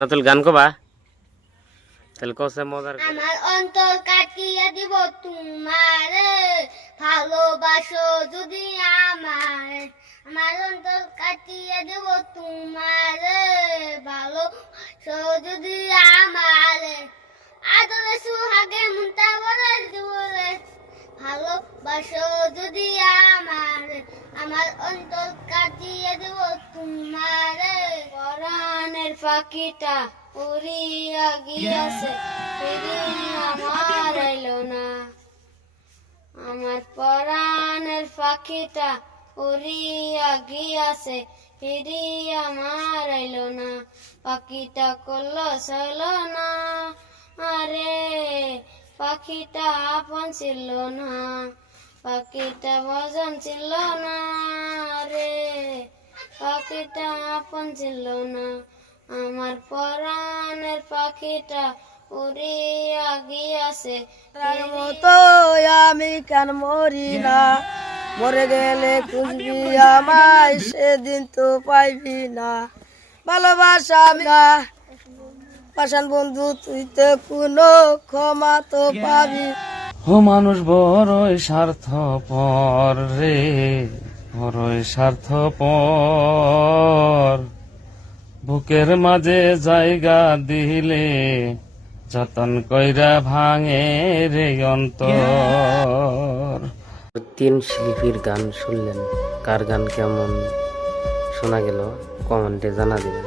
তুল গান কবা তাহলে কসে মজার আমার অন্তর কাটিয়ে দিব তোমার ভালোবাসো যদি আমার আমার অন্তর কাটিয়ে দিব তোমার ভালোবাসো যদি আমার আদরে সুহাগে মুন্তা বলে দিবলে ভালোবাসো যদি আমার আমার অন্তর কাটিয়ে দেব তোমার পরাণের পাখিটা উড়িয়া গিয়াছে ফিরিয়া আমার এলো না আমার পরাণের পাখিটা উড়িয়া গিয়াছে ফিরিয়া আমার এলো না পাখিটা করলো চলো না আরে পাখিটা আপন ছিল না পাখিটা ভজন ছিল না রে পাখিটা আপন ছিল না আমার পরাণের পাখিটা উড়িয়া গিয়াছে মতো আমি কেন মরি না মরে গেলে খুঁজবি আমায় সেদিন তো পাইবি না ভালোবাসা না পাশান বন্ধু তুই তো কোনো ক্ষমা তো পাবি। ও মানুষ বড়ই স্বার্থপর রে, বড়ই স্বার্থপর। বুকের মাঝে জায়গা দিলে যতন কইরা ভাঙে রে অন্তর। 3 শিল্পীর গান শুনলেন, কার গান কেমন শোনা গেল কমেন্টে জানা দিবেন।